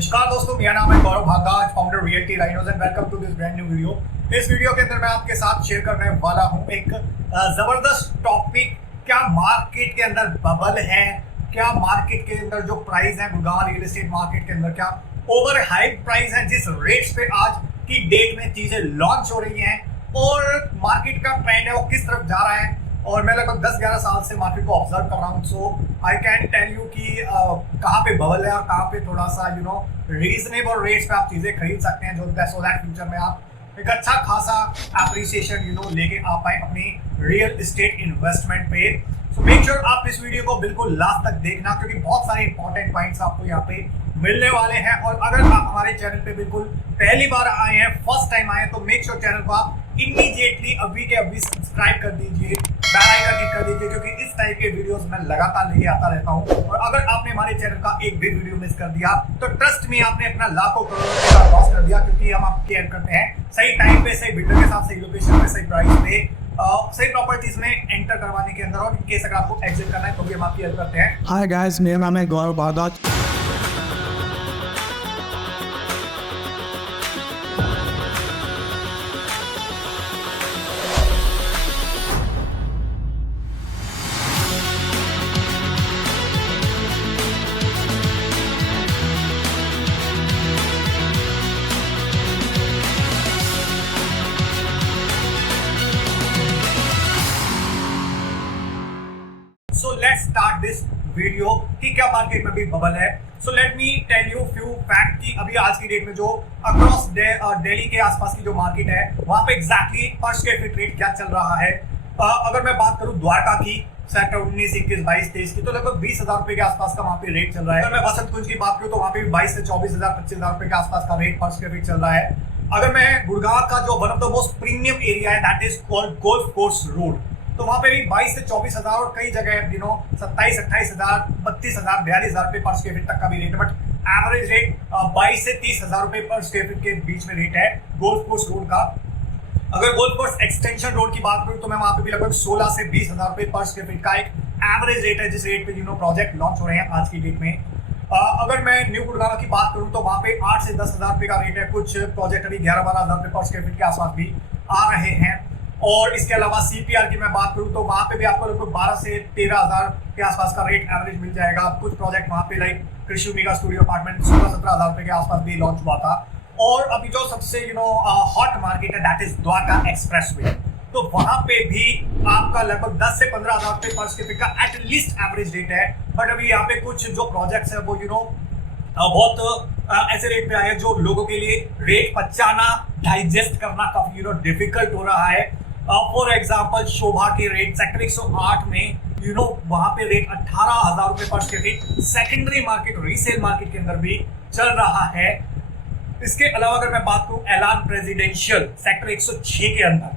नमस्कार दोस्तों, मेरा नाम है Gaurav Bhardwaj, founder Realty Rhinos and welcome to this brand new video. इस वीडियो के अंदर मैं आपके साथ शेयर करने वाला हूं एक जबरदस्त टॉपिक। क्या मार्केट के अंदर बबल है? क्या मार्केट के अंदर जो प्राइस है गुड़गांव रियल एस्टेट मार्केट के अंदर क्या ओवर हाइप प्राइस है, जिस रेट्स पे आज की डेट में चीजें लॉन्च हो रही हैं और मार्केट का ट्रेंड है वो किस तरफ जा रहा है। और मैं लगभग 10-11 साल से मार्केट को ऑब्जर्व कर रहा हूँ, सो आई कैन टेल यू कि कहाँ पे बबल है और कहाँ पे थोड़ा सा रीजनेबल रेट्स पे आप चीजें खरीद सकते हैं, जो सो दैट फ्यूचर में आप एक अच्छा खासा एप्रिसिएशन लेके आ पाए अपनी रियल एस्टेट इन्वेस्टमेंट पे। सो मेक श्योर आप इस वीडियो को बिल्कुल लास्ट तक देखना, क्योंकि बहुत सारे इंपॉर्टेंट पॉइंट्स आपको यहाँ पे मिलने वाले हैं। और अगर आप हमारे चैनल पे बिल्कुल पहली बार आए हैं, फर्स्ट टाइम आए, तो मेक श्योर चैनल को आप इमीडिएटली अभी के अभी सब्सक्राइब कर दीजिए, बेल आइकन क्लिक कर दीजिए, क्योंकि इस टाइप के वीडियोस मैं लगातार लेके आता रहता हूं। और अगर आपने हमारे चैनल का एक भी वीडियो मिस कर दिया तो ट्रस्ट में आपने अपना लाखों करोड़ों रुपए का लॉस कर दिया, क्योंकि हम आप केयर करते हैं सही टाइम पे, सही बिल्डर के साथ, सही लोकेशन पे, सही प्राइस पे, सही प्रॉपर्टीज में एंटर करवाने के अंदर। और इन केस अगर आपको एग्जिट करना है तो भी हम आपकी हेल्प करते हैं। हाय गाइस, मेरा नाम है Gaurav Bhardwaj. So let's start this video कि क्या मार्केट में भी बबल है। So let me tell you few fact कि अभी आज की डेट में जो अक्रॉस दिल्ली के आसपास की जो मार्केट है वहां पे एग्जैक्टली पर स्क्वायर फीट रेट क्या चल रहा है। अगर मैं बात करूं द्वारका की, सेक्टर 19, 21, 22, 23 की, तो लगभग 20,000 रुपए के आसपास का वहां पे रेट चल रहा है। अगर मैं वसंत कुंज की बात करूं तो वहां पे भी 22 से 24,000, 25,000 रुपए के आसपास का रेट पर स्क्वायर फीट चल रहा है। अगर मैं गुड़गांव का जो one of the most premium area है that is called Golf Course Road, तो वहां पे भी 22 से 24,000 और कई जगह 27, 28,000, 32,000, 42,000 रुपए पर स्क्वायर फीट तक का भी रेट है। बट एवरेज रेट 22 से 30,000 रुपए पर स्क्वायर फीट के बीच में रेट है गोल्फ कोर्स रोड का। अगर गोल्फ कोर्स एक्सटेंशन रोड की बात करूं तो मैं वहां पे भी लगभग 16 से 20,000 रुपए पर स्क्वायर फीट का एक एवरेज रेट है, जिस रेट पे प्रोजेक्ट लॉन्च हो रहे हैं आज की डेट में। अगर मैं न्यू गुड़गांव की बात करूं तो वहां पे 8 से 10,000 रुपए का रेट है। कुछ प्रोजेक्ट अभी 11-12,000 रुपए पर स्क्वायर फीट के आसपास भी आ रहे हैं। और इसके अलावा सीपीआर की मैं बात करूं तो वहां पे भी आपको लगभग 12 से 13,000 के आसपास का रेट एवरेज मिल जाएगा। कुछ प्रोजेक्ट वहां पे लाइक कृषि मेगा स्टूडियो अपार्टमेंट 16-17,000 रुपए के आसपास भी लॉन्च हुआ था। और अभी जो सबसे हॉट मार्केट है दैट इज द्वारका एक्सप्रेसवे, तो वहां पे भी आपका लगभग 10 से 15,000 रुपए पर स्क्वायर फीट का एटलीस्ट एवरेज रेट है। बट अभी यहाँ पे कुछ जो प्रोजेक्ट्स है वो बहुत ऐसे रेट पे आए जो लोगों के लिए रेट पचाना, डाइजेस्ट करना काफी डिफिकल्ट हो रहा है। फॉर एग्जाम्पल शोभा के रेट सेक्टर 108 में वहां पे रेट 18,000 रुपए पर square feet secondary market, resale market के अंदर भी चल रहा है। इसके अलावा अगर मैं बात करूं एलान प्रेसिडेंशियल सेक्टर 106 के अंदर,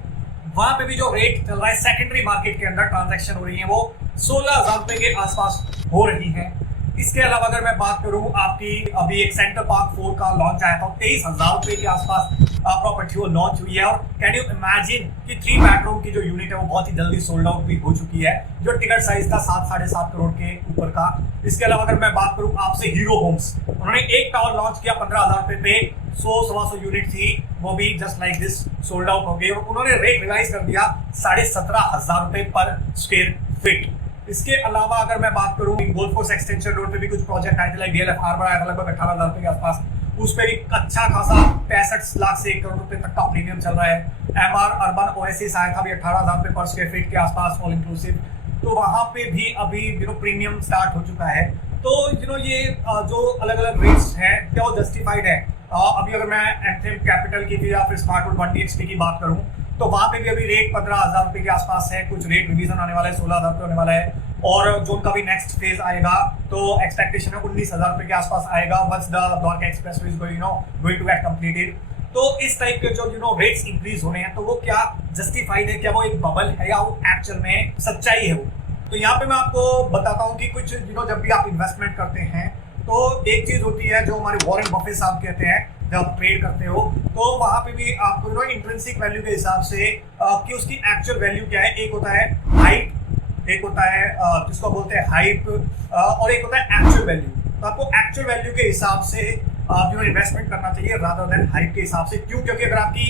वहां पे भी जो रेट चल रहा है सेकेंडरी मार्केट के अंदर ट्रांजैक्शन हो रही है वो 16,000 रुपए के आसपास हो रही है। इसके अलावा अगर मैं बात करूं आपकी अभी एक सेंटर पार्क 4 का लॉन्च आया था, 23,000 रुपए के आसपास प्रॉपर्टी वो लॉन्च हुई है। और कैन यू इमेजिन कि 3 बेडरूम की जो यूनिट है वो बहुत ही जल्दी सोल्ड आउट भी हो चुकी है, जो टिकट साइज था 7-7.5 करोड़ के ऊपर का। इसके अलावा अगर मैं बात करूं आपसे हीरो होम्स, उन्होंने एक टावर लॉन्च किया 15,000 रुपए पे, 100-125 यूनिट थी, वो भी just like this sold out हो गई। और उन्होंने रेट रिवाइज कर दिया 17,500 रुपए पर स्क्वायर फीट। इसके अलावा अगर मैं बात करूं गोल्फ कोर्स एक्सटेंशन रोड पे भी कुछ प्रोजेक्ट आए थे, लाइक डीएलएफ हार्बर आया था लगभग 18,000 रुपए के आसपास, उस पे भी अच्छा खासा 65 लाख से 1 करोड़ रुपए तक का प्रीमियम चल रहा है। एमआर अर्बन ओएसिस आया था भी 18,000 रुपए पर स्क्वायर फीट के आसपास ऑल इंक्लूसिव, तो वहां पे भी अभी प्रीमियम स्टार्ट हो चुका है। तो ये जो अलग अलग रेट्स हैं क्या वो जस्टिफाइड है। अभी अगर मैं एंथेम कैपिटल की या फिर स्मार्ट रोड 1DHP की बात करूं तो वहां पे भी अभी रेट 15,000 रुपए के आसपास है। कुछ रेट रिवीजन आने वाला है, 16,000 रुपए होने वाला है। और जो उनका भी नेक्स्ट फेज आएगा तो एक्सपेक्टेशन है 19,000 रुपए के आसपास आएगा once the Dwarka expressway is going to get completed. तो इस टाइप के जो रेट्स इंक्रीज होने हैं तो वो क्या जस्टिफाइड है, क्या वो एक बबल है या वो एक्चुअल में सच्चाई है वो। तो यहाँ पे मैं आपको बताता हूँ कि कुछ जब भी आप इन्वेस्टमेंट करते हैं तो एक चीज होती है जो हमारे वॉरेन बफेट साहब कहते हैं, जब आप ट्रेड करते हो तो वहां पे भी आपको इंट्रिंसिक वैल्यू के हिसाब से कि उसकी एक्चुअल वैल्यू क्या है। एक होता है हाइप, एक होता है जिसको बोलते हैं हाइप, और एक होता है एक्चुअल वैल्यू। तो आपको एक्चुअल वैल्यू के हिसाब से इन्वेस्टमेंट करना चाहिए रादर देन हाइप के हिसाब से। क्यों? क्योंकि अगर आपकी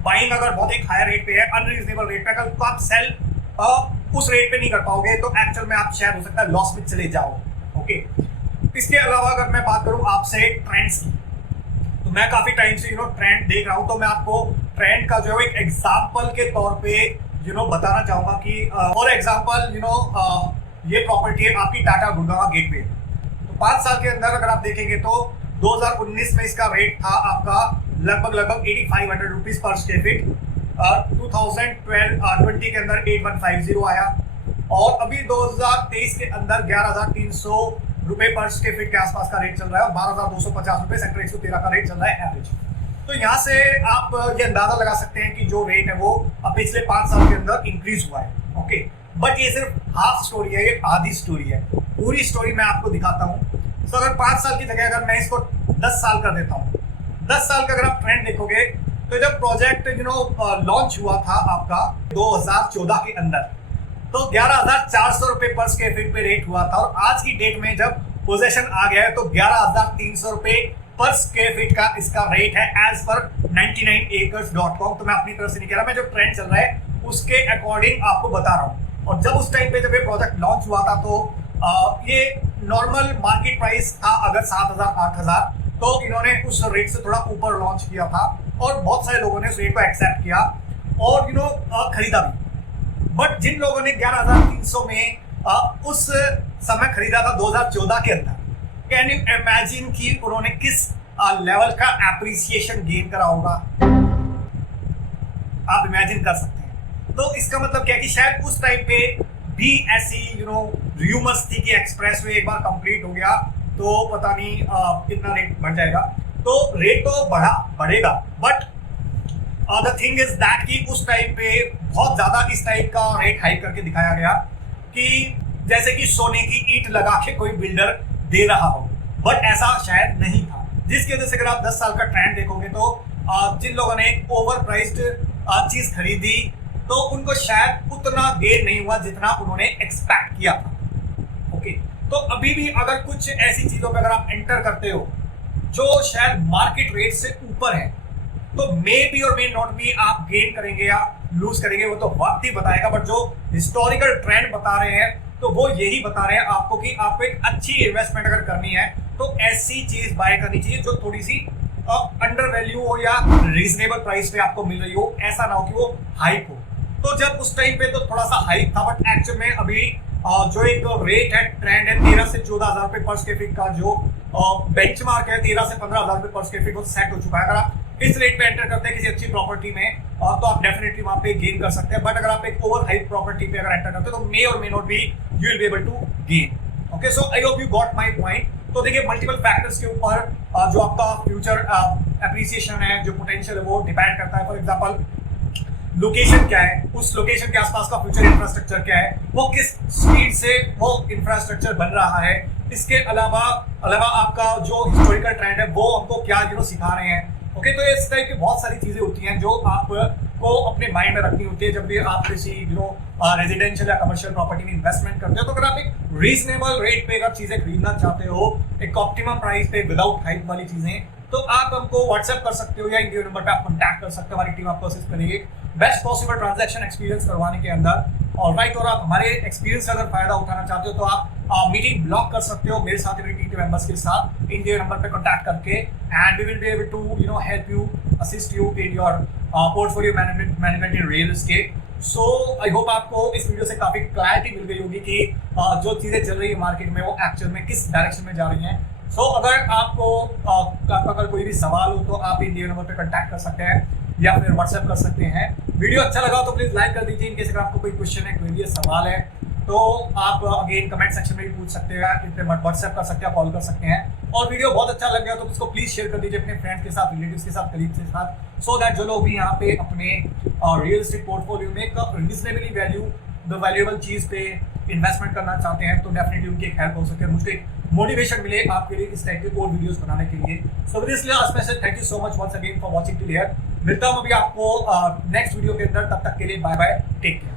बाइंग अगर बहुत एक हायर रेट पे है, अनरीजनेबल रेट पे, तो आप सेल उस रेट पे नहीं कर पाओगे, तो एक्चुअल में आप शायद हो सकता है लॉस में चले जाओ। ओके, इसके अलावा अगर मैं बात करूं आपसे ट्रेंड्स की, तो मैं काफी टाइम से ट्रेंड देख रहा हूं, तो मैं आपको ट्रेंड का जो है एक एग्जांपल के तौर पे बताना चाहूंगा कि फॉर एग्जांपल ये प्रॉपर्टी है आपकी टाटा गुड़गांव गेटवे। तो 5 साल के अंदर अगर आप देखेंगे तो 2019 में इसका रेट था आपका लगभग 8500 रुपीज पर स्क्वायर फीट। 2020 के अंदर 8150 आया, और अभी 2023 के अंदर 11300 रुपए पर स्क्वायर फीट के आसपास का रेट चल रहा है, और 12250 रुपए सेक्टर 113 का रेट चल रहा है एवरेज। तो यहाँ से आप ये अंदाजा लगा सकते हैं कि जो रेट है वो पिछले 5 साल के अंदर इंक्रीज हुआ है। ओके, बट ये सिर्फ हाफ स्टोरी है, ये आधी स्टोरी है। पूरी स्टोरी मैं आपको दिखाता हूँ। तो अगर 5 साल की जगह अगर मैं इसको 10 साल कर देता हूँ, 10 साल का अगर आप ट्रेंड देखोगे, तो जब प्रोजेक्ट लॉन्च हुआ था आपका 2014 के अंदर, तो 11400 रुपए पर स्क्वायर फीट पे रेट हुआ था, और आज की डेट में जब पोजेशन आ गया है तो 11300 रुपए पर स्क्वायर फीट का इसका रेट है एज पर 99acres.com। तो मैं अपनी तरफ से नहीं कह रहा, मैं जो ट्रेंड चल रहा है उसके अकॉर्डिंग आपको बता रहा हूँ। और जब उस टाइम पे जब ये प्रोजेक्ट लॉन्च हुआ था, तो ये नॉर्मल मार्केट प्राइस था अगर 7000 8000, तो इन्होंने उस रेट से थोड़ा ऊपर लॉन्च किया था, और बहुत सारे लोगों ने उस रेट को एक्सेप्ट किया और खरीदा भी। बट जिन लोगों ने 11300 में उस समय खरीदा था 2014 के अंदर, कैन यू इमेजिन कि उन्होंने किस लेवल का एप्रिसिएशन गेन करा होगा? आप इमेजिन कर सकते हैं। तो इसका मतलब क्या है कि शायद उस टाइम पे भी ऐसी रूमर्स थी कि एक्सप्रेस वे एक बार कंप्लीट हो गया तो पता नहीं कितना रेट बढ़ जाएगा। तो रेट तो बढ़ेगा, but the thing is that कि उस टाइम पे बहुत ज्यादा इस टाइप का रेट हाइक करके दिखाया गया कि जैसे कि सोने की ईंट लगा के कोई बिल्डर दे रहा हो, बट ऐसा शायद नहीं था। जिसकी वजह से अगर आप 10 साल का ट्रेंड देखोगे, तो जिन लोगों ने एक ओवर प्राइस्ड चीज खरीदी, तो उनको शायद उतना गेन नहीं हुआ जितना उन्होंने एक्सपेक्ट किया था। ओके, तो अभी भी अगर कुछ ऐसी चीजों पे अगर आप एंटर करते हो जो शायद मार्केट रेट से ऊपर है, तो मे बी और मे नॉट बी आप गेन करेंगे या लूज करेंगे, वो तो वक्त ही बताएगा। बट जो हिस्टोरिकल ट्रेंड बता रहे हैं, तो वो यही बता रहे हैं आपको कि आपको एक अच्छी इन्वेस्टमेंट अगर करनी है, तो ऐसी चीज बाय करनी चाहिए जो थोड़ी सी अंडर वैल्यू हो या रीजनेबल प्राइस पे आपको मिल रही हो। ऐसा ना हो कि वो हाइप हो। तो जब उस टाइम पे तो थोड़ा सा हाइप था, बट एक्चुअल में अभी जो एक रेट है, ट्रेंड है 13 से 14000 रुपए पर स्क्वायर फीट का, जो बेंचमार्क है 13 से 15000 रुपए पर स्क्वायर फीट, वो सेट हो चुका है। अगर आप इस रेट पे एंटर करते हैं किसी अच्छी प्रॉपर्टी में, तो आप डेफिनेटली वहां पे गेन कर सकते हैं। बट अगर आप एक ओवर हाइप प्रॉपर्टी पे अगर एंटर करते हैं, तो मे और may not be you will be able to gain. Okay, so I hope you got my point. तो देखिए, मल्टीपल फैक्टर्स के ऊपर जो आपका फ्यूचर एप्रिसिएशन है, जो पोटेंशियल है, वो डिपेंड करता है। फॉर एग्जांपल, लोकेशन क्या है, उस लोकेशन के आसपास का फ्यूचर इंफ्रास्ट्रक्चर क्या है, वो किस स्पीड से वो इंफ्रास्ट्रक्चर बन रहा है। इसके अलावा आपका जो हिस्टोरिकल ट्रेंड है, वो हमको क्या सिखा रहे हैं। ओके, तो इस टाइप की बहुत सारी चीजें होती हैं जो आपको अपने माइंड में रखनी होती है जब भी आप किसी रेजिडेंशियल या कमर्शियल प्रॉपर्टी में इन्वेस्टमेंट करते हो। तो अगर आप एक रीजनेबल रेट पे अगर चीजें खरीदना चाहते हो, एक ऑप्टिमम प्राइस पे विदाउट हाइप वाली चीजें, तो आप हमको व्हाट्सएप कर सकते हो या इंडिया नंबर पे आप कॉन्टैक्ट कर सकते हो। हमारी टीम आपको असिस्ट करेगी बेस्ट पॉसिबल ट्रांजैक्शन एक्सपीरियंस करवाने के अंदर। और राइट, और आप हमारे एक्सपीरियंस का अगर फायदा उठाना चाहते हो, तो आप मीटिंग ब्लॉक कर सकते हो मेरे साथ, मेरी टीम के मेंबर्स के साथ, इंडिया नंबर पे कॉन्टैक्ट करके, and we will be able to help you, assist you in your portfolio management in real estate. So I hope आपको इस वीडियो से काफी क्लैरिटी मिल गई होगी कि जो चीजें चल रही है मार्केट में, वो एक्चुअल में किस डायरेक्शन में जा रही हैं। सो अगर आपको अगर कोई भी सवाल हो, तो आप इंडिया नंबर पे कॉन्टैक्ट कर सकते हैं या फिर व्हाट्सएप कर सकते हैं। वीडियो अच्छा लगा तो प्लीज लाइक कर दीजिए। इनकेस अगर आपको कोई क्वेश्चन है, कोई सवाल है, तो आप अगेन कमेंट सेक्शन में भी पूछ सकते हैं, इन पे व्हाट्सएप कर सकते हैं, कॉल कर सकते हैं। और वीडियो बहुत अच्छा लग गया तो इसको प्लीज शेयर कर दीजिए अपने फ्रेंड्स के साथ, रिलेटिव्स के साथ, कलीग्स के साथ, सो दैट जो लोग भी यहाँ पे अपने रियल एस्टेट पोर्टफोलियो में रीजनेबली वैल्यूएबल चीज पे इन्वेस्टमेंट करना चाहते हैं, तो डेफिनेटली उनकी एक हेल्प हो सके, मुझे मोटिवेशन मिले आपके लिए इस टाइप के और वीडियोस बनाने के लिए। So with this last message, thank you so much once again for watching till here. मिलता हूं अभी आपको नेक्स्ट वीडियो के अंदर, तब तक के लिए बाय बाय, टेक केयर।